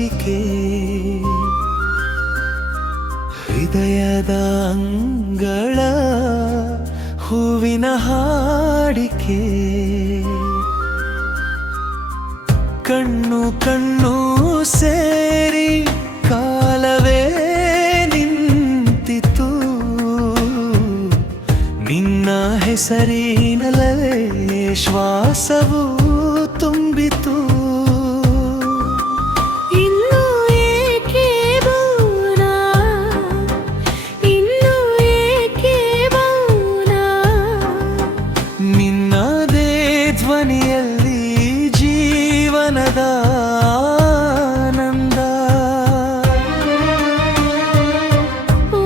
ಹಂಚಿಕೆ ಹೃದಯದ ಅಂಗಳ ಹೂವಿನ ಹಾಡಿಕೆ ಕಣ್ಣು ಕಣ್ಣು ಸೇರಿ ಕಾಲವೇ ನಿಂತಿತು ನಿನ್ನ ಹೆಸರಿನಲ್ಲವೇ ಶ್ವಾಸವು ತುಂಬಿತು ನಿನ್ನದೇ ಧ್ವನಿಯಲ್ಲಿ ಜೀವನದ ಆನಂದ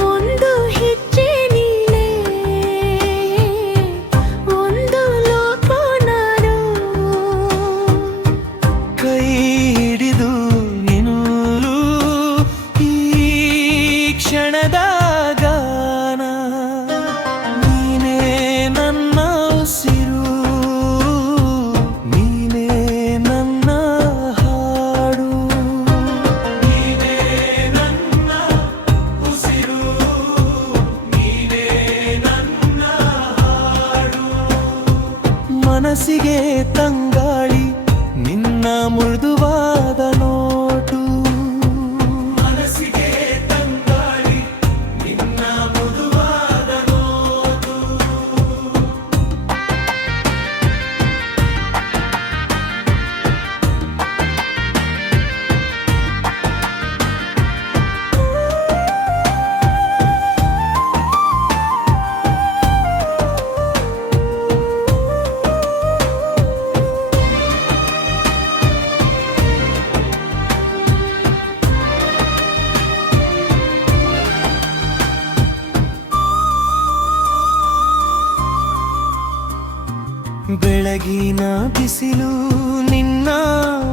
ಒಂದು ಹೆಜ್ಜೆ ನೀನೇ ಒಂದು ಲೋಕ ನಾನು ಕೈ ಹಿಡಿದು ನಿಲ್ಲು ಈ ಕ್ಷಣದ ಗಾನ ನೀನೇ ನನ್ನ ಉಸಿರು ನೀನೇ ನನ್ನ ಹಾಡು ನೀನೇ ನನ್ನ ಉಸಿರು ನೀನೇ ನನ್ನ ಹಾಡು ಮನಸ್ಸಿಗೆ ತಂಗಾಳಿ ನಿನ್ನ ಮೃದುವಾದ ನೋಟು ಮನಸ್ಸಿಗೆ ತಂಗಾಳಿ ನಿನ್ನ ಮೃದುವಾದ ನೋಟು ಬೆಳಗಿನ ಬಿಸಿಲು ನಿನ್ನ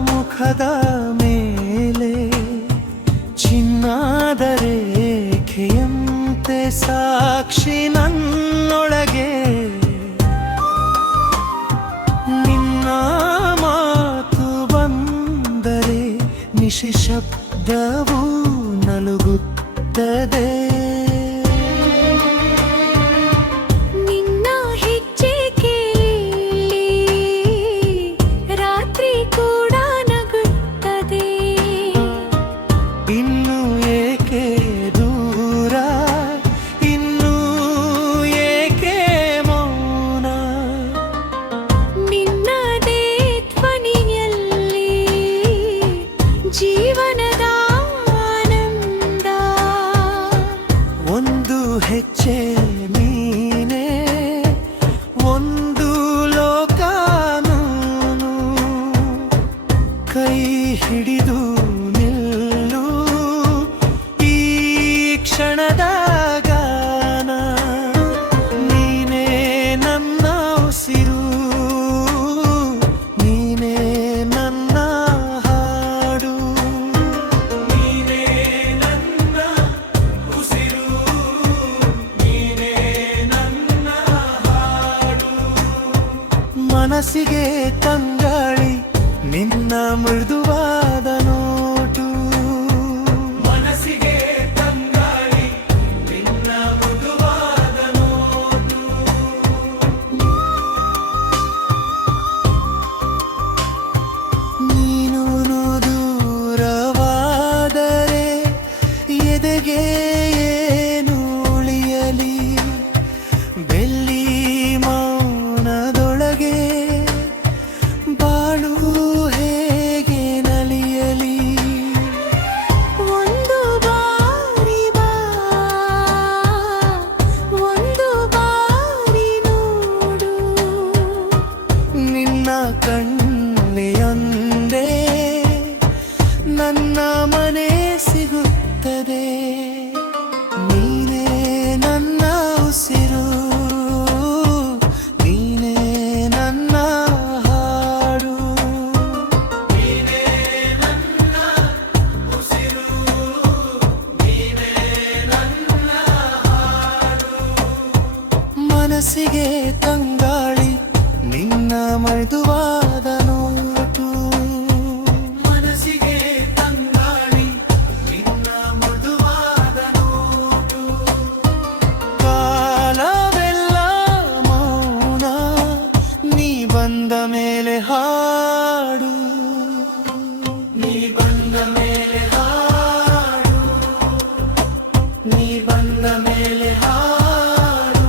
ಮುಖದ ಮೇಲೆ ಚಿನ್ನದ ರೇಖೆಯಂತೆ ಸಾಕ್ಷಿ ನನ್ನೊಳಗೆ ನಿನ್ನ ಮಾತು ಬಂದರೆ ನಿಶಬ್ದವು ನಲುಗುತ್ತದೆ ಇನ್ನು ಏಕೆ ದೂರ ಇನ್ನು ಏಕೆ ಮೌನ ನಿನ್ನದೇ ಧ್ವನಿಯಲ್ಲಿ ಜೀವನದ ಆನಂದ ಒಂದು ಹೆಜ್ಜೆ ನೀನೇ ಒಂದು ಲೋಕ ನಾನು ಕೈ ಹಿಡಿದು ನಿಲ್ಲು ಈ ಕ್ಷಣದ ಗಾನ ನೀನೇ ನನ್ನ ಉಸಿರು ನೀನೇ ನನ್ನ ಹಾಡು ನೀನೇ ನನ್ನ ಉಸಿರು ನೀನೇ ನನ್ನ ಹಾಡು ಮನಸ್ಸಿಗೆ ತಂಗಾಳಿ ನಿನ್ನ ಮೃದುವಾದ ನೋಟು ಮನಸ್ಸಿಗೆ ತಂಗಾಳಿ ನಿನ್ನ ಮೃದುವಾದ ನೋಟು ನೀನು ದೂರವಾದರೆ ಎದೆಗೆ ಏನು ಉಳಿಯಲಿ ಬೆಳ್ಳಿ ಮೌನದೊಳಗೆ ಬಾಳು ಹೇಗೆ ನಲಿಯಲಿ ಒಂದು ಬಾರಿ ಬಾ ಒಂದು ಬಾರಿ ನೋಡು ನಿನ್ನ ಕಣ್ಣೆಯೊಂದೇ ನನ್ನ ಮನೆ ಸಿಗುತ್ತದೆ ನೀನೇ ನನ್ನ ಉಸಿರು ನೀನೇ ನನ್ನ ಹಾಡು ನೀನೇ ನನ್ನ ಉಸಿರು ನೀನೇ ನನ್ನ ಹಾಡು ಮನಸ್ಸಿಗೆ ತಂಗಾಳಿ ನಿನ್ನ ಮೃದುವಾದ ನೋಟು ಮನಸ್ಸಿಗೆ ತಂಗಾಳಿ ಮೇಲೆ ಹಾಡು.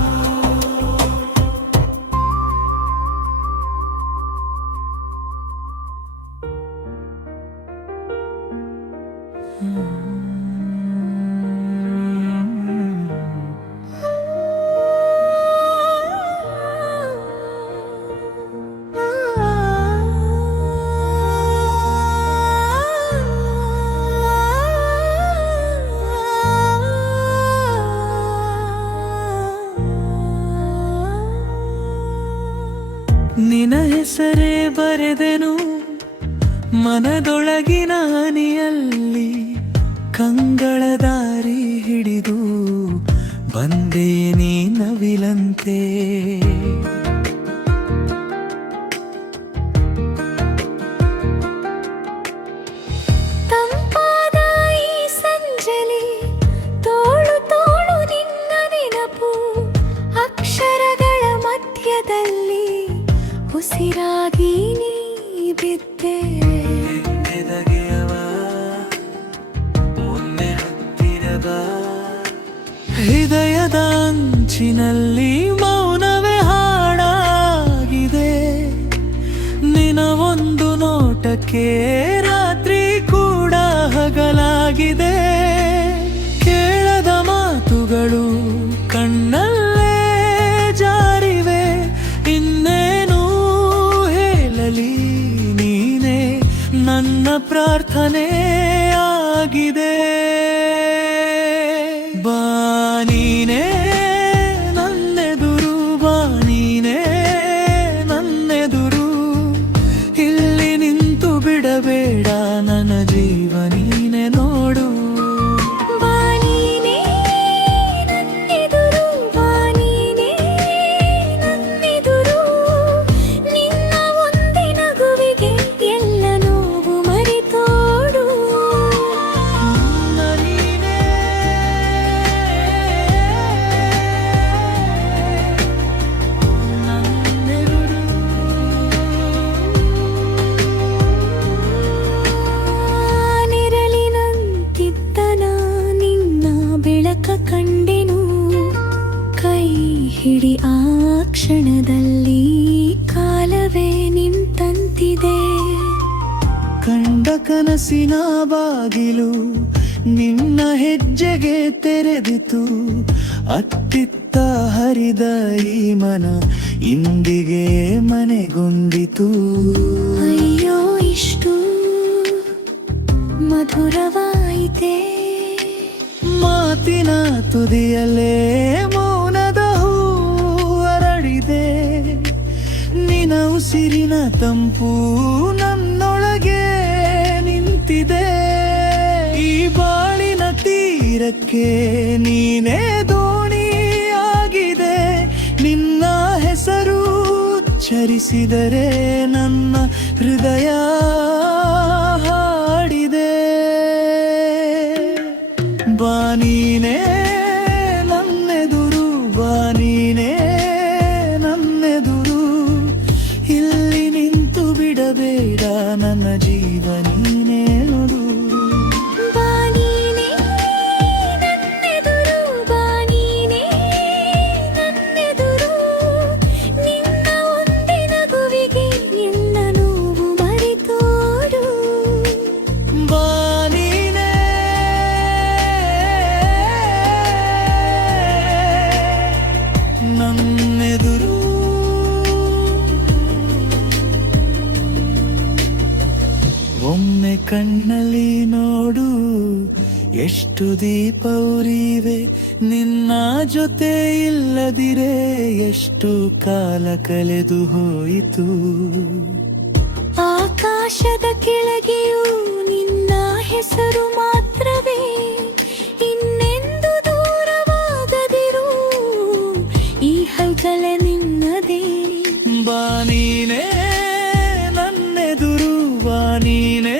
ನಿನ ಹೆಸರೇ ಬರೆದೆನು ಮನದೊಳಗಿನ ಹನಿಯಲ್ಲಿ, ಕಂಗಳ ದಾರಿ ಹಿಡಿದು ಬಂದೆ ನೀ ನವಿಲಂತೆ. ತಂಪಾದ ಈ ಸಂಜಲಿ ತೋಳು ತೋಳು ನಿನ್ನ ನೆನಪು, ಅಕ್ಷರಗಳ ಮಧ್ಯದಲ್ಲಿ ಉಸಿರಾಗಿ ನೀ ಬಿದ್ದೆ. ಹೃದಯದ ಅಂಚಿನಲ್ಲಿ ಮೌನವೇ ಹಾಡಾಗಿದೆ, ನಿನ ಒಂದು ನೋಟಕ್ಕೆ ರಾತ್ರಿ ಕೂಡ ಹಗಲಾಗಿದೆ. ಕೇಳದ ಮಾತುಗಳು ಕಣ್ಣಲ್ಲೇ ಜಾರಿವೆ, ಇನ್ನೇನು ಹೇಳಲಿ ನೀನೇ ನನ್ನ ಪ್ರಾರ್ಥನೆ ಆಗಿದೆ. ಬಾ ನೀನೇ ನನ್ನೆದುರು, ಬಾ ನೀನೇ ನನ್ನೆದುರು, ಇಲ್ಲಿ ನಿಂತು ಬಿಡಬೇಡ ನನ್ನ ಜೀವ ನೀನೆ ನೋಡು. ಬಾ ನೀನೇ ನನ್ನೆದುರು, ಬಾ ನೀನೇ ನನ್ನೆದುರು, ನಿನ್ನ ಒಂದೇ ನಗುವಿಗೆ ಎಲ್ಲ ನೋವು ಮರೆತೋಡು. ನೀನೇ ನನ್ನೆದುರು. ನೆರಳಿನಂತಿದ್ದನ ನಿನ್ನ ಬೆಳಕ ಕಂಡೆನು, ಕೈ ಹಿಡಿ ಆ ಕ್ಷಣದಲ್ಲಿ ಕಾಲವೇ ನಿಂತಂತಿದೆ. ಕಂಡ ಕನಸಿನ ಬಾಗಿಲು ನಿನ್ನ ಹೆಜ್ಜೆಗೆ ತೆರೆದಿತು, ಅತ್ತಿತ್ತ ಹರಿದ ಈ ಮನ ಇಂದಿಗೆ ಮನೆಗೊಂಡಿತು. ಅಯ್ಯೋ ಇಷ್ಟು ಮಧುರವಾಯಿತೆ, ಮಾತಿನ ತುದಿಯಲ್ಲೇ ಮೌನದ ಹೂ ಅರಳಿದೆ, ನಿನ ಉಸಿರಿನ ತಂಪು ನನ್ನೊಳಗೆ ನಿಂತಿದೆ. ಈ ಬಾಳಿನ ತೀರಕ್ಕೆ ನೀನೇ ದೋಣಿಯಾಗಿದೆ, ನಿನ್ನ ಹೆಸರು ಉಚ್ಚರಿಸಿದರೆ ನನ್ನ ಹೃದಯ ಹಾಡಿದೆ. ಬಾ ನೀನೇ ನನ್ನೆದುರು, ಬಾ ನೀನೇ ನನ್ನೆದುರು, ಇಲ್ಲಿ ನಿಂತು ಬಿಡಬೇಡ ನನ್ನ ಜೀವ ನೀನೇ ನೋಡು. ಬಾ ನೀನೇ ನನ್ನೆದುರು, ಬಾ ನೀನೇ ನನ್ನೆದುರು, ನಿನ್ನ ಒಂದೇ ನಗುವಿಗೆ ಎಲ್ಲ ನೋವು ಮರೆತೋಡು. ಬಾ ನೀನೇ ನನ್ನೆದುರು. ಒಮ್ಮೆ ಕಣ್ಣಲ್ಲಿ ನೋಡು, ಎಷ್ಟು ದೀಪ ಉರಿವೆ, ನಿನ್ನ ಜೊತೆ ಇಲ್ಲದಿರೆ ಎಷ್ಟು ಕಾಲ ಕಳೆದು ಹೋಯಿತು. ಆಕಾಶದ ಕೆಳಗೆಯೂ ನಿನ್ನ ಹೆಸರು ಮಾತ್ರವೇ, ಇನ್ನೆಂದು ದೂರವಾಗದಿರು, ಈ ಹೈಕಳ ನಿನ್ನದೇ. ಬಾ ನೀನೇ ನನ್ನೆದುರು, ಬಾ ನೀನೇ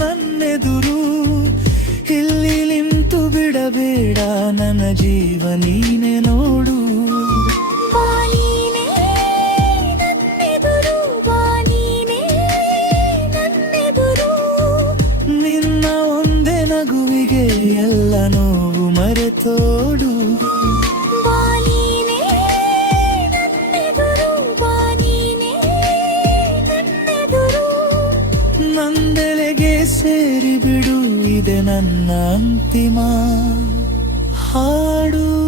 ನನ್ನೆದುರು, ಇಲ್ಲಿ ನಿಂತು ಬಿಡಬೇಡ ನನ್ನ ಜೀವ ನೀನೆ ನೋಡು. ಬಾ ನೀನೇ ನನ್ನೆದುರು, ಬಾ ನೀನೇ ನನ್ನೆದುರು, ನಿನ್ನ ಒಂದೇ ನಗುವಿಗೆ ಎಲ್ಲ ನೋವು ಮರೆತೋಡು. ಬಾ ನೀನೇ ನನ್ನೆದುರು, ಬಾ ನೀನೇ ನನ್ನೆದುರು. ನಂದೆಲೆಗೆ ಸೇರಿಬಿಡು, ಇದೆ ನನ್ನ ಅಂತಿಮ ಹಾಡು.